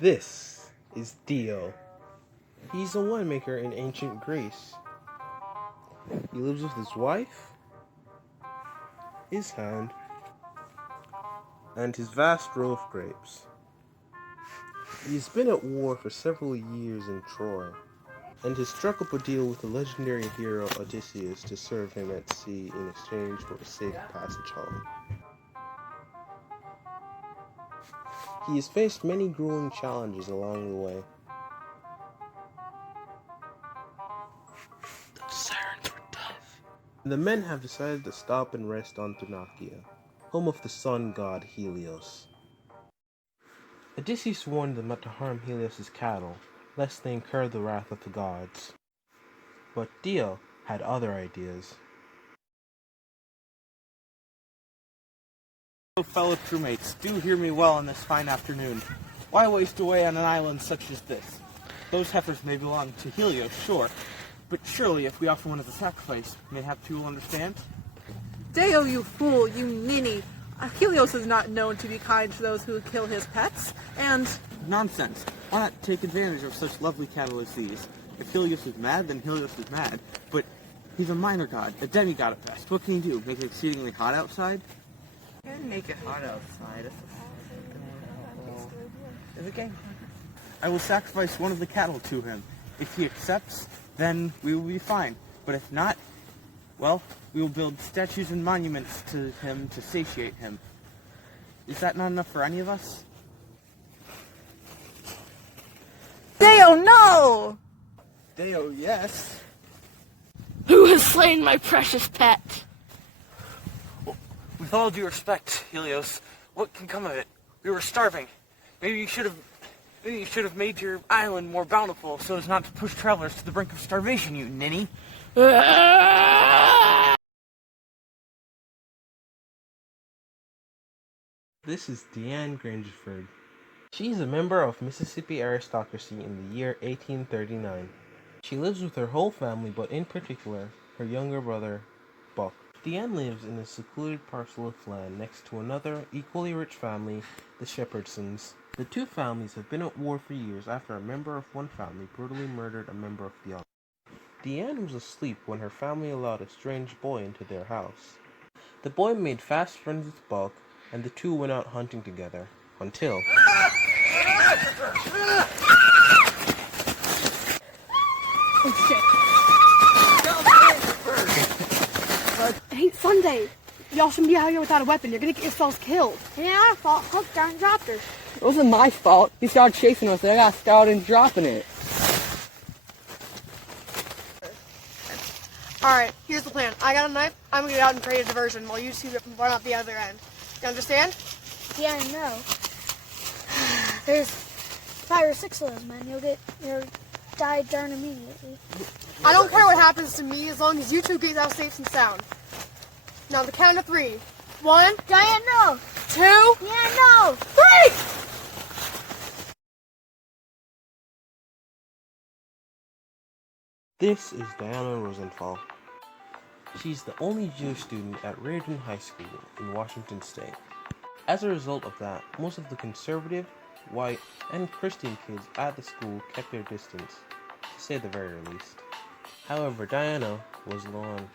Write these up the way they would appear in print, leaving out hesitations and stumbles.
This is Dio. He's a winemaker in ancient Greece. He lives with his wife, his hand, and his vast row of grapes. He's been at war for several years in Troy, and has struck up a deal with the legendary hero Odysseus to serve him at sea in exchange for a safe passage home. He has faced many grueling challenges along the way. Those sirens were tough. The men have decided to stop and rest on Thrinacia, home of the sun god Helios. Odysseus warned them not to harm Helios' cattle, lest they incur the wrath of the gods. But Dio had other ideas. Fellow crewmates, do hear me well on this fine afternoon. Why waste away on an island such as this? Those heifers may belong to Helios, sure, but surely if we offer one as a sacrifice, mayhap you will understand? Deo, you fool, you ninny. Helios is not known to be kind to those who kill his pets, and... Nonsense. Why not take advantage of such lovely cattle as these? If Helios is mad, then Helios is mad, but he's a minor god, a demigod at best. What can he do? Make it exceedingly hot outside? Make it hot outside. Is it game? I will sacrifice one of the cattle to him. If he accepts, then we will be fine. But if not, well, we will build statues and monuments to him to satiate him. Is that not enough for any of us? Deo, no! Deo, yes. Who has slain my precious pet? With all due respect, Helios, what can come of it? We were starving. Maybe you should have made your island more bountiful so as not to push travelers to the brink of starvation, you ninny. This is Deanne Grangerford. She's a member of Mississippi aristocracy in the year 1839. She lives with her whole family, but in particular, her younger brother, Buck. Deanne lives in a secluded parcel of land next to another equally rich family, the Shepherdsons. The two families have been at war for years after a member of one family brutally murdered a member of the other. Deanne was asleep when her family allowed a strange boy into their house. The boy made fast friends with Buck, and the two went out hunting together, until... Oh shit. It ain't Sunday. Y'all shouldn't be out here without a weapon. You're gonna get yourselves killed. It ain't our fault. Hook down and dropped her. It wasn't my fault. He started chasing us and I got started and dropping it. Alright, here's the plan. I got a knife. I'm gonna get out and create a diversion while you two run out the other end. You understand? Yeah, I know. There's 5 or 6 of those men. You'll die darn immediately. I don't care what happens to me as long as you two get out safe and sound. Now, the count of 3. 1. Diane, no. 2. Yeah, no. 3! This is Diana Rosenthal. She's the only Jewish student at Reardon High School in Washington State. As a result of that, most of the conservative, white, and Christian kids at the school kept their distance, to say the very least. However, Diana was the one.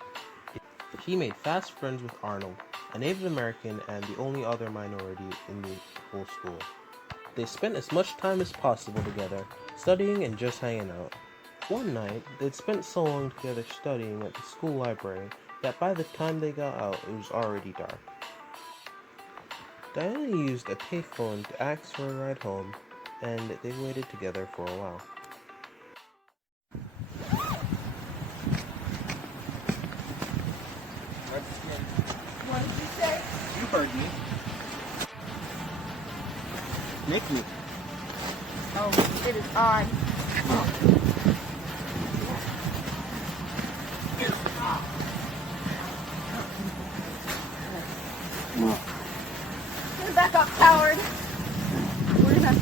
She made fast friends with Arnold, a Native American and the only other minority in the whole school. They spent as much time as possible together, studying and just hanging out. One night, they'd spent so long together studying at the school library that by the time they got out, it was already dark. Diana used a payphone to ask for a ride home, and they waited together for a while. What did you say? You heard me. Make me. Oh, it is I. Back up, coward. We're gonna...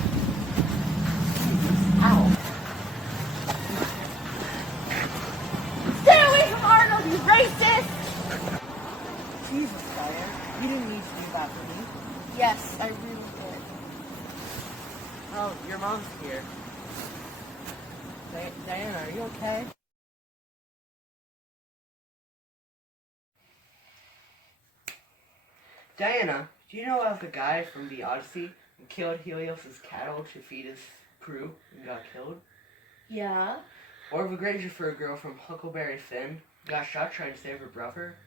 Ow. Stay away from Arnold, you racist! Jesus, Diane. You didn't need to do that for me. Yes, I really did. Oh, your mom's here. Diana, are you okay? Diana, do you know about the guy from the Odyssey who killed Helios's cattle to feed his crew and got killed? Yeah? Or the great chauffeur girl from Huckleberry Finn who got shot trying to save her brother?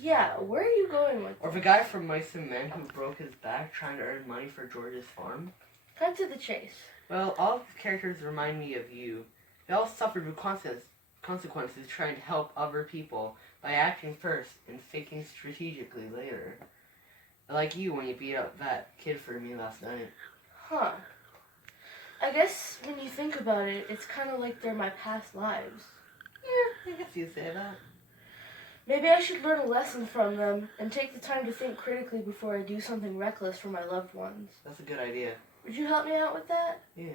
Yeah, where are you going with Or the this? guy from Mice and Men who broke his back trying to earn money for George's farm? Cut to the chase. Well, all of these characters remind me of you. They all suffered with consequences trying to help other people by acting first and faking strategically later. Like you when you beat up that kid for me last night. Huh. I guess when you think about it, it's kind of like they're my past lives. Yeah, I guess you'd say that. Maybe I should learn a lesson from them and take the time to think critically before I do something reckless for my loved ones. That's a good idea. Would you help me out with that? Yeah.